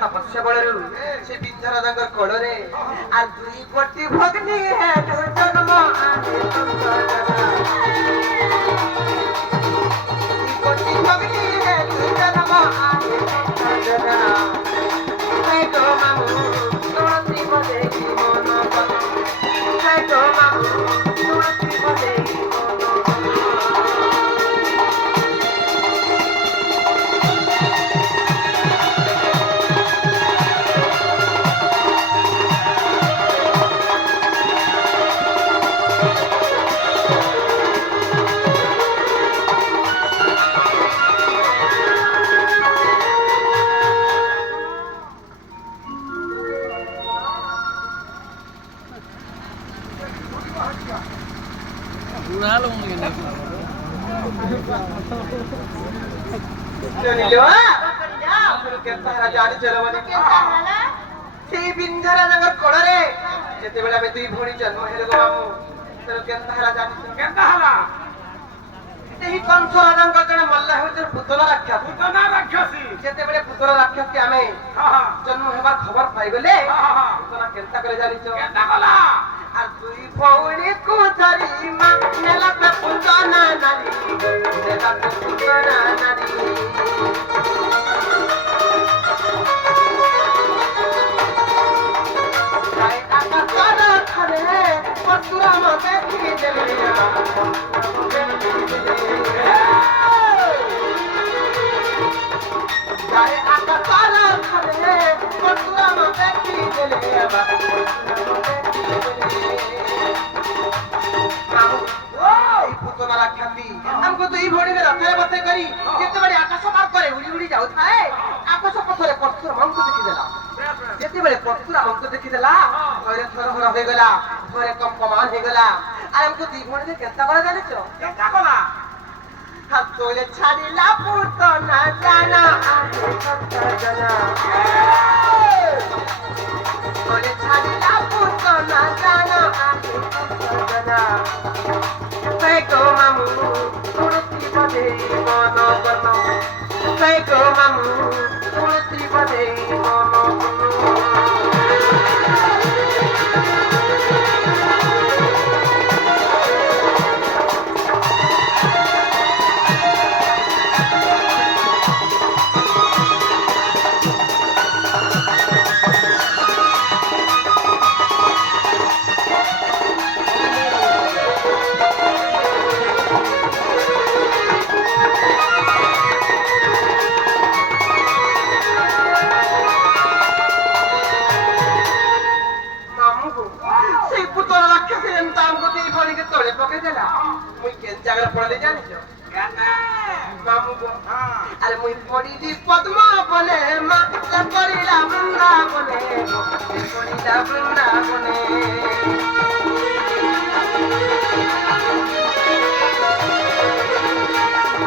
तपस्या बल से विंध्य राजा कड़े आ दुई कोटी भग्नी গো মামু তুলসী বলে মন কন হায় গো মামু তুলসী বলে মন কন ଯେତେବେଳେ ଆମେ ଦୁଇ ଭଉଣୀ ଜନ୍ମ ହେଲେ ଗো ମାମୁ ତେଣୁ କେନ୍ତା ହେଲା ଜାଣିଛ କେନ୍ତା ହେଲା ଏହି କଂସ ରାଜାଙ୍କ ଜଣେ ମଲ୍ଲା ହେଉଛି ପୁତନା ରାକ୍ଷସୀ ଯେତେବେଳେ ପୁତନା ରାକ୍ଷସୀ ଆମେ ଜନ୍ମ ହେବାର ଖବର ପାଇଗଲେ ପୁତନା କେନ୍ତା କଲେ ଜାଣିଛ କେନ୍ତା କଲା আর দুই ভৌণীକୁ ଧରି ମା ନେଲା ତେ ପୁତନା ନାରୀ ନେଲା ତେ ପୁତନା ନାରୀ परशुराम देखी देले जाए आका सारा खले परशुराम देखी देले हमको तो भोड़ी में रथे बथे करी जिते बड़े आकाश मार करे उड़ी उड़ी जाऊ थाए आकाश पथरे परशुराम को देखी देला जेते बड़े परशुराम को देखी देला घरे थर थर हो गला घरे कम कमान हो गला আর हमको दी भोड़ी में केता करा जाने छो केता कला हाथ तोले छाड़ीला पुत ना जाना आगे संत जना तोले छाड़ीला पुत ना जाना आगे संत जना Say go mamu, tulsi bade mono kono. Say go mamu, tulsi bade mono kono. अरे मुई पड़ी दी पद्मा बने माँ पड़ीला बृंदा बने पड़ीला बृंदा बने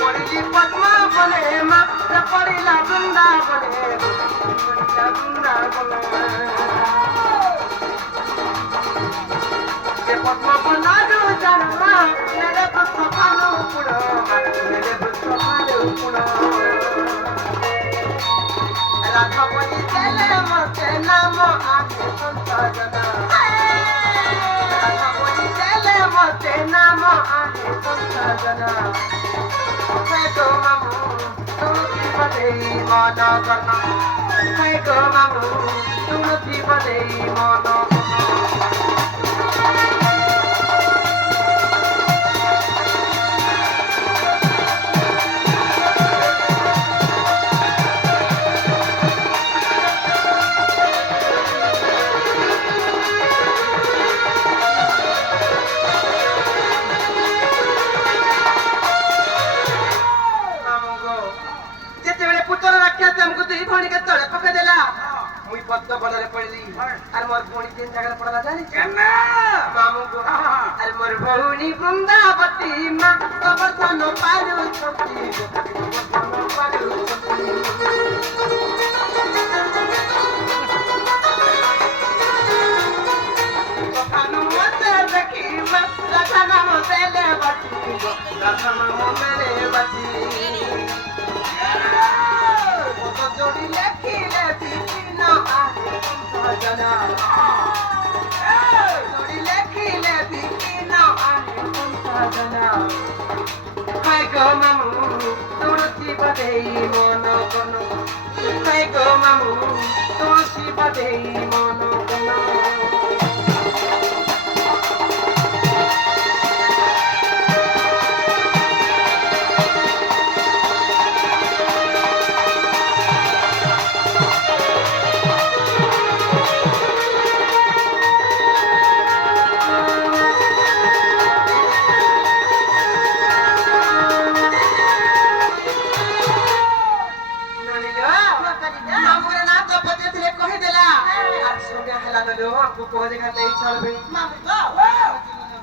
पड़ी दी पद्मा बने माँ पड़ीला बृंदा बने पड़ीला बृंदा बने ये पद्मा बना दो जाना मेरे पद्मा खानो पुरो मेरे पद्मा खानो पुरो राधा बनी चले मते नाम आके संत जना राधा बनी चले मते नाम आके संत जना है गो मामू तुलसी बदे मन करना है गो मामू तुलसी बदे मन पद्म बनरे पड़ली अरे मोर भौणी तीन जगह पड़ला जानी केना मामू को अरे मोर भौणी वृंदावती मां कबरथन पारू छती कबरथन पारू छती कखानु मते देखी मां लखना मोले बाटी लखना मोले बाटी तो जोड़ी लेखी लेती जना जोड़ी लेखी लेती ना आने संता जना हाय गो मामू तुलसी बदे मन कोनो তাই গো মামু তুলসী পাতে মন কেনা মামুরে না তো পচে থেকে কহি দেলা আর সঙ্গে হেলা নলো আমকু কোহ দেখা দেই চলবে মামু